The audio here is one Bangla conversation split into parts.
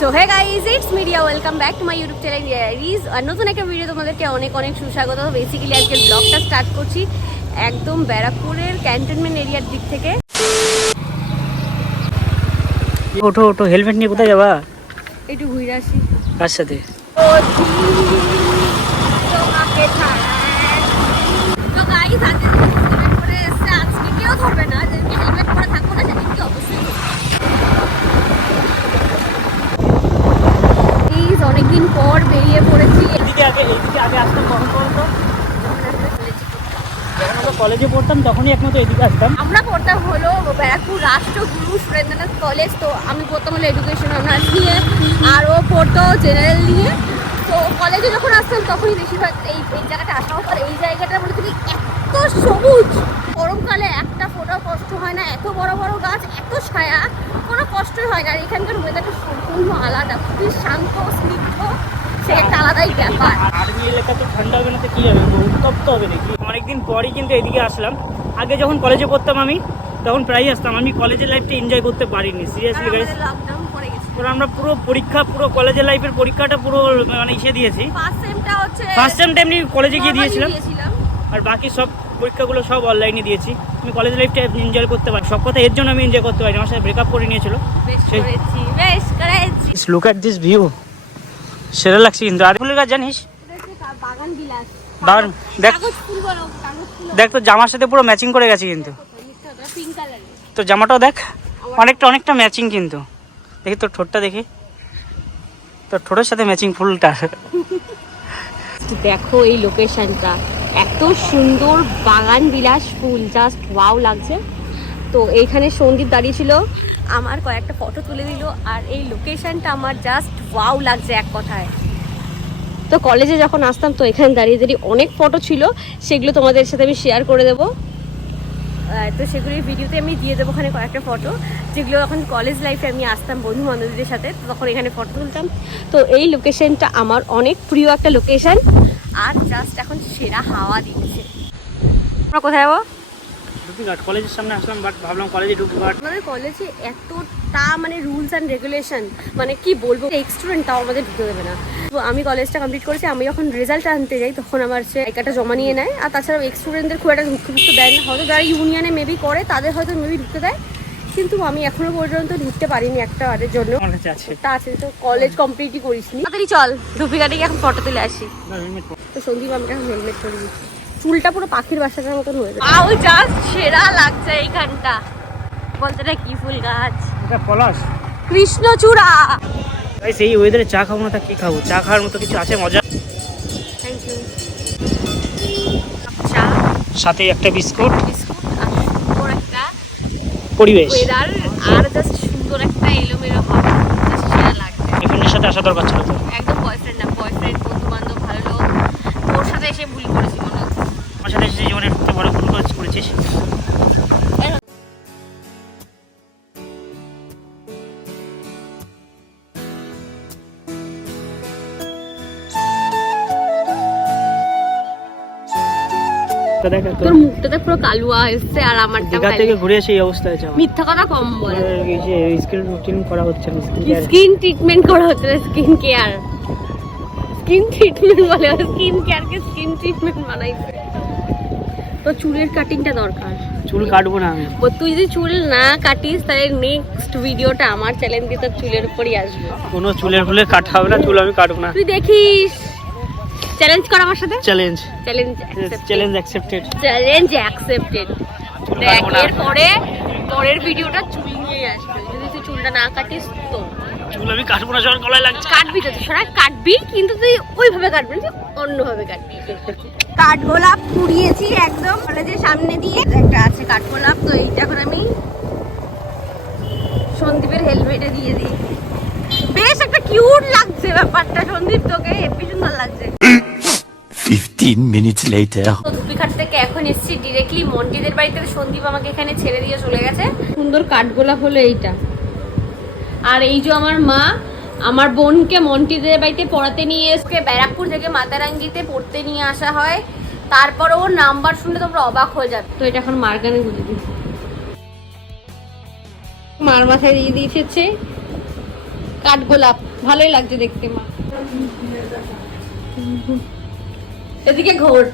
So hey guys, it's Midia, welcome back to my YouTube channel diaries. আর নতুন একটা ভিডিও তোমাদেরকে অনেক অনেক সুস্বাগত। বেসিক্যালি আজকের ব্লগটা স্টার্ট করছি একদম ব্যারাকপুরের ক্যান্টনমেন্ট এরিয়ার দিক থেকে। ওঠো ওঠো, হেলমেট নিয়ে কোথায় যাবা? একটু ঘুরে আসি। কার সাথে? তো গাইস, আজকে হেলমেট পরে এসছে, আজকে কেউ ধরবে না। যেদিনকে হেলমেট পরে থাকবো না সেদিনকে অবশ্যই অনেকদিন পর বেরিয়ে পড়েছি। এইদিকে আগে আসতাম কখন পর্যন্ত? যখন আমরা কলেজে পড়তাম তখনই একমাত্র এদিকে আসতাম। আমরা পড়তাম হলো ব্যারাকপুর রাষ্ট্রগুরু সুরেন্দ্রনাথ কলেজ। তো আমি পড়তাম হলো এডুকেশন অনার্স নিয়ে, আর ও পড়তো জেনারেল নিয়ে। তো কলেজে যখন আসতাম তখনই বেশিরভাগ এই জায়গাটা আসা হতো। আর এই জায়গাটার মধ্যে তুমি এত সবুজ, গরমকালে একটা ফোটাও কষ্ট হয় না। এত বড় বড় গাছ, এত ছায়া, কোনো কষ্টই হয় না। আর এখানকার ওয়েদারটা সম্পূর্ণ আলাদা, খুবই শান্ত স্নিগ্ধ, সে একটা আলাদাই ব্যাপার। আর্মি এলাকা তো ঠান্ডা হবে না তো কি হবে, উত্তপ্ত হবে নাকি? অনেকদিন পরই কিন্তু এদিকে আসলাম। আগে যখন কলেজে পড়তাম আমি তখন প্রায় আসতাম। আমি কলেজের লাইফটা এনজয় করতে পারিনি সিরিয়াসলি গাইস। লকডাউন পড়ে গেছে। আমরা পুরো পরীক্ষা, পুরো কলেজের লাইফের পরীক্ষাটা পুরো মানে ইসে দিয়েছি। ফার্স্ট টাইমটা এমনি কলেজে গিয়ে দিয়েছিলাম, আর বাকি সব পরীক্ষাগুলো সব অনলাইনে দিয়েছি। আমি কলেজ লাইফটা এনজয় করতে পারি, সব কথা এর জন্য আমি এনজয় করতে পারি। আমার সাথে ব্রেকআপ করে নিয়েছিল। লুক অ্যাট দিস ভিউ, সেরা লাগছে কিন্তু। আর ফুলের গাছ জানিস? বাগান বিলাস। বাগান দেখ, কাগজ ফুল বলো, কাগজ ফুল। দেখ তো জামার সাথে পুরো ম্যাচিং করে গেছে কিন্তু। Pink colour. তো জামাটাও দেখ, অনেকটা ম্যাচিং কিন্তু। দেখি তোর ঠোঁটটা দেখি, তোর ঠোঁটের সাথে ম্যাচিং ফুলটা। দেখো এই লোকেশনটা, এত সুন্দর বাগান বিলাস ফুল, জাস্ট ওয়াও লাগছে। তো এইখানে সন্দীপ দাঁড়িয়ে ছিল, আমার কয়েকটা ফটো তুলে দিল। আর এই লোকেশনটা আমার জাস্ট ওয়াও লাগছে এক কথায়। তো কলেজে যখন আসতাম তো এখানে দাঁড়িয়ে দাঁড়িয়ে অনেক ফটো ছিল, সেগুলো তোমাদের সাথে আমি শেয়ার করে দেবো। তো সেগুলির ভিডিওতে আমি দিয়ে দেবো ওখানে কয়েকটা ফটো, যেগুলো এখন কলেজ লাইফে আমি আসতাম বন্ধু বান্ধবীদের সাথে, তখন এখানে ফটো তুলতাম। তো এই লোকেশনটা আমার অনেক প্রিয় একটা লোকেশন, আর জাস্ট এখন সেরা হাওয়া দিচ্ছে। আমরা কোথায় যাবো? ঢুকিঘাট কলেজের সামনে আসলাম, বাট ভাবলাম কলেজে ঢুকিঘাট। আমাদের কলেজে এতটা মানে রুলস অ্যান্ড রেগুলেশন, মানে কি বলবো, স্টুডেন্ট তাও আমাদের ঢুকতে দেবে না। তো আমি কলেজটা কমপ্লিট করেছি, আমি যখন রেজাল্ট আনতে যাই তখন আমার সে একটা জমা নিয়ে নেয়। আর তাছাড়াও স্টুডেন্টদের খুব একটা ঢুকতে দেয় না। হয়তো যারা ইউনিয়নে মেবি করে তাদের হয়তো মেবি ঢুকতে দেয়, কিন্তু আমি এখনো পর্যন্ত ঢুকতে পারিনি একটা বারের জন্য। তা আছে, তো কলেজ কমপ্লিটই করিসনি। তাড়াতাড়ি চল, ধুপিঘাটে গিয়ে এখন ফটো তুলে আসি। তো সন্দীপ আমাকে এখন হেলমেট পরে দিচ্ছি, চুলটা পুরো পাখির বাসাটার মতন হয়ে যাবে। আও জাস্ট সেরা লাগছে এইখানটা। বলতে না কি ফুল গাছ, এটা পলাশ, কৃষ্ণচূড়া। গাইস এই ওয়েদারে চা খাবো না তা কি খাবো? চা খাওয়ার মতো কিছু আছে মজা? Thank you. চা, সাথে একটা বিস্কুট, বিস্কুট, আর সুন্দর একটা পরিবেশ। ওয়েদার, আর জাস্ট সুন্দর একটা এলোমেলো হাওয়া, জাস্ট সেরা লাগছে। বয়ফ্রেন্ডের সাথে আসা দরকার ছিল তো। একদম বয়ফ্রেন্ড না, বয়ফ্রেন্ড, বন্ধু বান্ধব, ভালো লোক। তোর সাথে এসে ভুল করেছি মনে হচ্ছে। আমার সাথে এসে জীবনের সবচেয়ে বড় ভুল করেছিস। তোর মুখটাতে পুরো কালুয়া এসছে, আর আমারটা দীঘা থেকে ঘুরে এসে এই অবস্থা হয়েছে আমার। মিথ্যা কথা কম বল। স্কিন রুটিন করা হচ্ছে না, স্কিন ট্রিটমেন্ট করা হচ্ছে না, স্কিন কেয়ার। স্কিন ট্রিটমেন্ট বলে, স্কিন কেয়ারকে স্কিন ট্রিটমেন্ট বানাইছে। তো চুলের কাটিংটা দরকার। চুল কাটবো না আমি। তুই যদি চুল না কাটিস তাহলে নেক্সট ভিডিওটা আমার চ্যালেঞ্জ দিয়ে তোর চুলের উপরই আসবে। কোনো চুলের ফুলের কাটা হবে না, চুল আমি কাটবো না। তুই দেখিস, চ্যালেঞ্জ কর আমার সাথে। Challenge accepted. চুল দেখ, কাটবো না। এরপরে পরের ভিডিওটা চুল নিয়ে আসবে। যদি তুই চুলটা না কাটিস তো চুল আমি কাটবো না, সবার গলায় লাগছে। কাটবি তো, তুই সরাই কাটবি, কিন্তু তুই ওইভাবে কাটবি না, অন্যভাবে কাটবি। কাঠগোলাপ কুড়িয়েছি একদম কলেজের সামনে দিয়ে, একটা আছে কাঠগোলাপ। তো এইটা এখন আমি সন্দীপের হেলমেটে দিয়ে দিই। বেশ একটা কিউট লাগছে ব্যাপারটা, সন্দীপ তোকে হেব্বি সুন্দর লাগছে। 15 minutes later. তো ধুপিঘাট থেকে এখন এসেছি ডিরেক্টলি মন্টিদের বাড়িতে। সন্দীপ আমাকে এখানে ছেড়ে দিয়ে চলে গেছে। সুন্দর কাঠগোলাপ হলো এইটা। আর এই যে আমার মা আমার বোনকে মন্টিদের বাড়িতে পড়াতে নিয়ে এসে, ব্যারাকপুর থেকে মাতারাঙ্গিতে পড়তে নিয়ে আসা হয়। তারপর ওর নাম্বার শুনলে তোমরা অবাক হয়ে যাবে। তো এটা এখন মার গানে গুঁজে দিচ্ছি, মার মাথায় দিয়ে দিয়েছে। কাঠগোলাপ ভালোই লাগছে দেখতে মা। এদিকে ঘোর।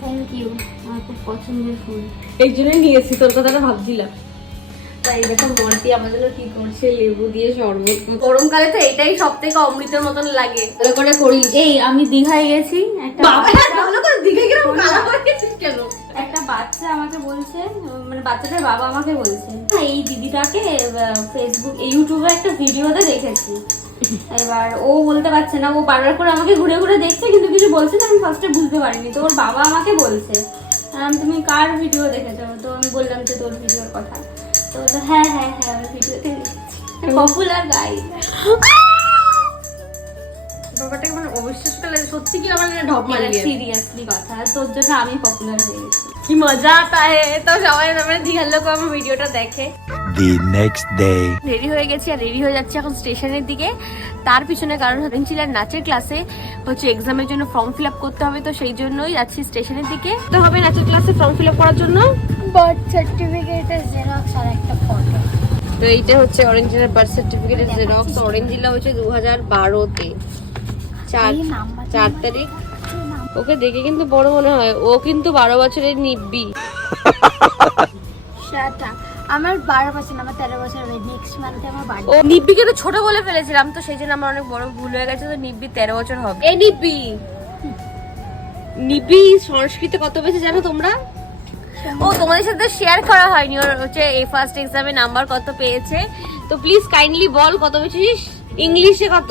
থ্যাংক ইউ, আমার খুব পছন্দের ফুল। এই জন্যই নিয়েছি, তোর কথাটা ভাবছিলাম। তাই দেখো মর্তি আমার জন্য কি করছে, লেবু দিয়ে শরবত। গরমকালে তো এটাই সব থেকে অমৃতের মতন লাগে। ভালো করে করিস। এই আমি দীঘায় গেছি, একটা ভালো করে দিকে কিরকম কালা করে গেছিস কেন? একটা বাচ্চা আমাকে বলছে, মানে বাচ্চাটার বাবা আমাকে বলছে, এই দিদিটাকে ফেসবুক ইউটিউবে একটা ভিডিওতে দেখেছি। এবার ও বলতে পারছে না, ও বারবার করে আমাকে ঘুরে ঘুরে দেখছে কিন্তু কিছু বলছে না। আমি ফার্স্টে বুঝতে পারিনি, তো ওর বাবা আমাকে বলছে তুমি কার ভিডিও দেখেছো? তো আমি বললাম যে তোর ভিডিওর কথা। তো বললো হ্যাঁ হ্যাঁ হ্যাঁ আমি ভিডিওতে দেখেছি, পপুলার গাই। ব্যাপারটাকে মানে অবিশ্বাস করলে সত্যি কি আমার ঢপ মানে মারিয়ে সিরিয়াসলি কথা, তোর জন্য আমি পপুলার হয়ে গেছি। কি মজা আতা হে। তো সবাই মানে দিঘার লোক আমার ভিডিওটা দেখে। The next day. রেডি হয়ে গেছি আর রেডি হয়ে যাচ্ছি এখন স্টেশনের দিকে। তার পিছনে কারণ হচ্ছে নাচের ক্লাসে হচ্ছে এক্সামের জন্য ফর্ম ফিল আপ করতে হবে, তো সেই জন্যই যাচ্ছি স্টেশনের দিকে। তো হবে নাচের ক্লাসে ফর্ম ফিল আপ করার জন্য বার্থ সার্টিফিকেটের জেরক্স আর একটা ফটো। তো এইটা হচ্ছে অরেঞ্জের বার্থ সার্টিফিকেটের জেরক্স। অরেঞ্জিলা হচ্ছে 2012-তে 4 তারিখ। ওকে দেখে কিন্তু বড় মনে হয়, ও কিন্তু 12 বছরের নিব্বি। আমার 12 বছর না, আমার 13 বছর হবে। নেক্সট মান্থে আমার বার্থডে। ও নিব্বিকে তো ছোট বলে ফেলেছিলাম, তো সেই জন্য আমার অনেক বড় ভুল হয়ে গেছে। তো নিব্বি 13 বছর হবে। এই নিব্বি সংস্কৃতে কত পেয়েছে জানো তোমরা? ও তোমাদের সাথে শেয়ার করা হয়নি। ওর হচ্ছে এই ফার্স্ট এক্সামে নাম্বার কত পেয়েছে, তো প্লিজ কাইন্ডলি বল কত পেয়েছিস। ইংলিশে কত?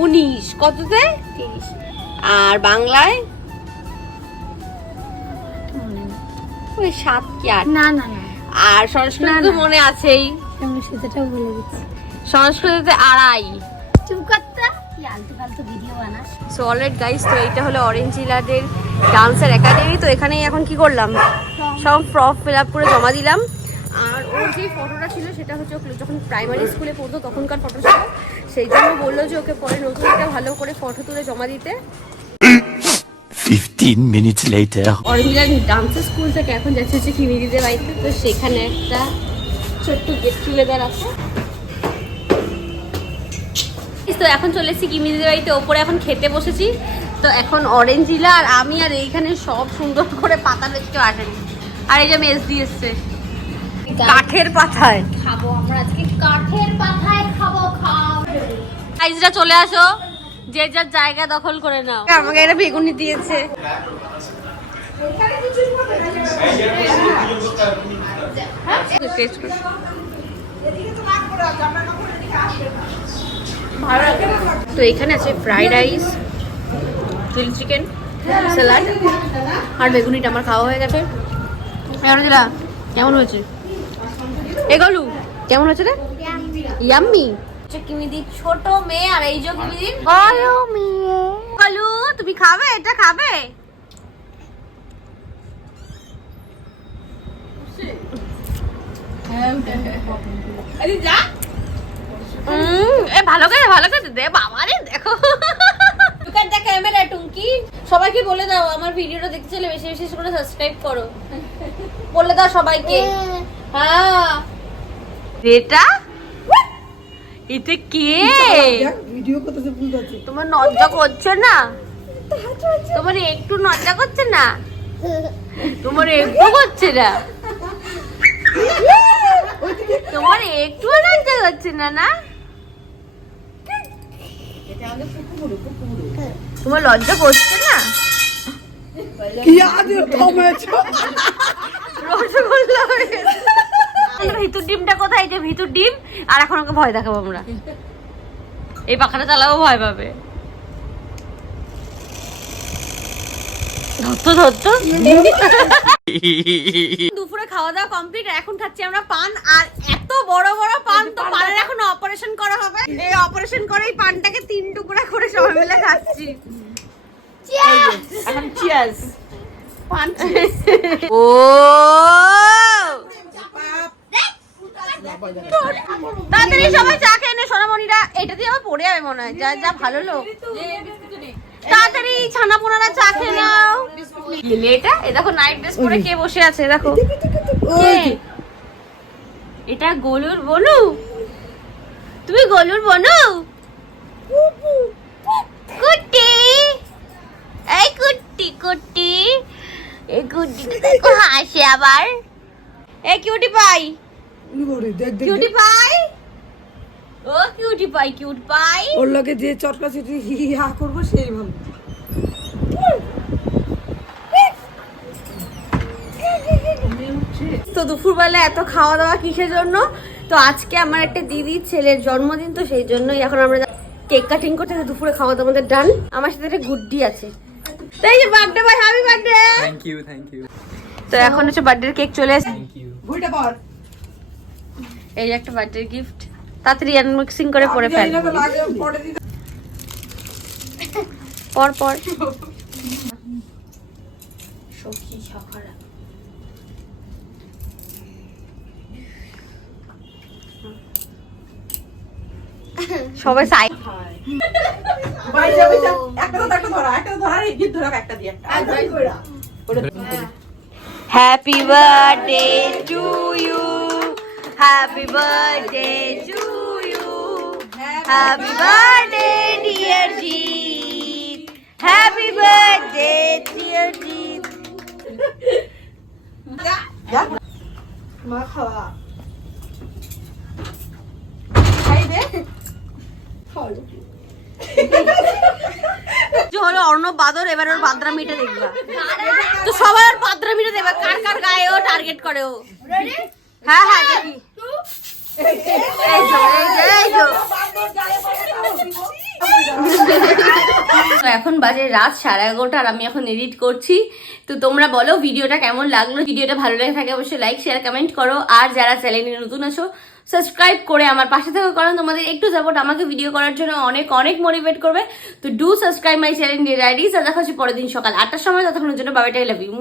19। কততে? 30। আর বাংলায় ওই 7 কি 8। না না না, আর সংস্কৃত তো মনে আছেই, আমি সেটাও বলে দিচ্ছি। সংস্কৃততে 2.5। চুপ করতে, কি আলতু ফালতু ভিডিও বানাস। সো অলরাইট গাইস, তো এইটা হলো অরেঞ্জিলাদের ডান্সের একাডেমি। তো এখানে এখন কি করলাম, সব ফর্ম ফিল আপ করে জমা দিলাম। আর ওর যে ফটোটা ছিল সেটা হচ্ছে ওকে যখন প্রাইমারি স্কুলে পড়তো তখনকার ফটো ছিল, সেই জন্য বললো যে ওকে পরে নতুন একটা ভালো করে ফটো তুলে জমা দিতে। 15 minutes later. অরেঞ্জিলার ডান্সের স্কুল থেকে এখন যাচ্ছে হচ্ছে কিমিদিদের বাড়িতে। তো সেখানে একটা ছোট্ট গেট টুগেদার আছে। তো এখন চলে এসেছি কিমিদিদের বাড়িতে, ওপরে এখন খেতে বসেছি। তো এখন অরেঞ্জিলা আর আমি আর এইখানে সব সুন্দর করে পাতা বেচতে আসেনি। আর এই যে মেজ দিয়ে এসছে কাঠের পাতায় খাবো আমরা আজকে, কাঠের পাতায় খাবো। গাইজরা চলে আসো, যে যার জায়গা দখল করে নাও। আমাকে এটা বেগুনি দিয়েছে। তো এখানে আছে fried rice, chilli chicken, salad আর বেগুনিটা আমার খাওয়া হয়ে গেছে। কেমন হয়েছে? এগোলু কেমন হয়েছে রে? ইয়াম্মি। কিমিদির ছোট মেয়ে আর এই যে কিমিদির বড় মেয়ে। বলু তুমি খাবে? এটা খাবে? ভালো করে দে বাবা রে। দেখো ক্যামেরা টুঙ্কি, সবাইকে বলে দাও আমার ভিডিওটা দেখতে চলে বেশি বেশি করে সাবস্ক্রাইব করো, বলে দাও সবাইকে। হ্যাঁ এটা এটা কে? ভিডিও করতেছে, ভুল করছে। তোমার লজ্জা করছে না? তোমার একটু লজ্জা করছে না? তোমার একটু করছে না? তোমার একটু লজ্জা করছে না? না তোমার লজ্জা করছে না? কি আজ টমেটো রসগোল্লা হয়ে গেছে। ভিতর ডিমটা কোথায়? যে ভিতর ডিম। আর এখন ওকে ভয় দেখাবো আমরা, এই পাখাটা চালাবো ভয় পাবে। ধরতো দুপুরে খাওয়া দাওয়া কমপ্লিট, এখন খাচ্ছি আমরা পান। আর এত বড় বড় পান, তো পানের এখন অপারেশন করা হবে। এই অপারেশন করে এই পানটাকে 3 টুকরা করে সবাই মিলে খাচ্ছি। এখন চিয়ার্স। ও তাড়াতাড়ি সবাই চা খেয়ে নে সোনামণিরা। এটা দিয়ে আমার পড়ে যাবে মনে হয়। যা যা ভালো লোক, তাড়াতাড়ি ছানা পোনারা চা খেয়ে নাও। এটা এ দেখো নাইট ড্রেস পরে কে বসে আছে দেখো। এটা গোলুর বনু, তুমি গোলুর বনু? কুটি, এই কুটি কুটি, এই কুটি দেখো হাসে আবার। এই কিউটি পাই, দেখ দেখ কিউটি পাই, ও কিউটি পাই, কিউট পাই। ওর লগে যে চটকা চটকি হি হি হা করবো সেই ভালো। তো দুপুরবেলা এত খাওয়া দাওয়া কিসের জন্য? তো আজকে আমার একটা দিদির ছেলের জন্মদিন, তো সেই জন্যই এখন আমরা কেক কাটিং করতে দুপুরে খাওয়া দাওয়া আমাদের ডান। আমার সাথে একটা গুড্ডি আছে, তাই যে বার্থডে ভাই, হ্যাপি বার্থডে। থ্যাংক ইউ তো এখন হচ্ছে বার্থডে কেক চলে এসেছে। Thank you. বইটা পড়। এই যে একটা বার্থডে গিফট, তাড়াতাড়ি আনবক্সিং করে পরে আমি ফেল। জানি না তো লাগে পরে দিতে। পর পর সবাই সাই। ভাই যাবে যা। একটা ধরা, এই গিফট ধরা একটা দিয়ে একটা। Happy birthday to you, happy birthday to you, happy birthday dear Jeet, happy birthday dear Jeet. মা খাওয়া। হলো অর্ণব বাদর, এবার ওর বাদরামিটা দেখবা। তো সবাই ওর বাদরামিটা দেখবা, কার কার গায়ে ও টার্গেট করে ও। হ্যাঁ হ্যাঁ দেখি। এই তো, এই তো। তো এখন বাজে রাত 11:30 আর আমি এখন এডিট করছি। তো তোমরা বলো ভিডিওটা কেমন লাগলো। ভিডিওটা ভালো লেগে থাকে অবশ্যই লাইক শেয়ার কমেন্ট করো, আর যারা চ্যানেলে নতুন আছো সাবস্ক্রাইব করে আমার পাশে থাকো, কারণ তোমাদের একটু সাপোর্ট আমাকে ভিডিও করার জন্য অনেক অনেক মোটিভেট করবে। তো do subscribe my channel dear ideas. আর দেখা হচ্ছে পরের দিন সকাল 8টার সময়। ততক্ষণের জন্য বাবাই, লাভ ইউ।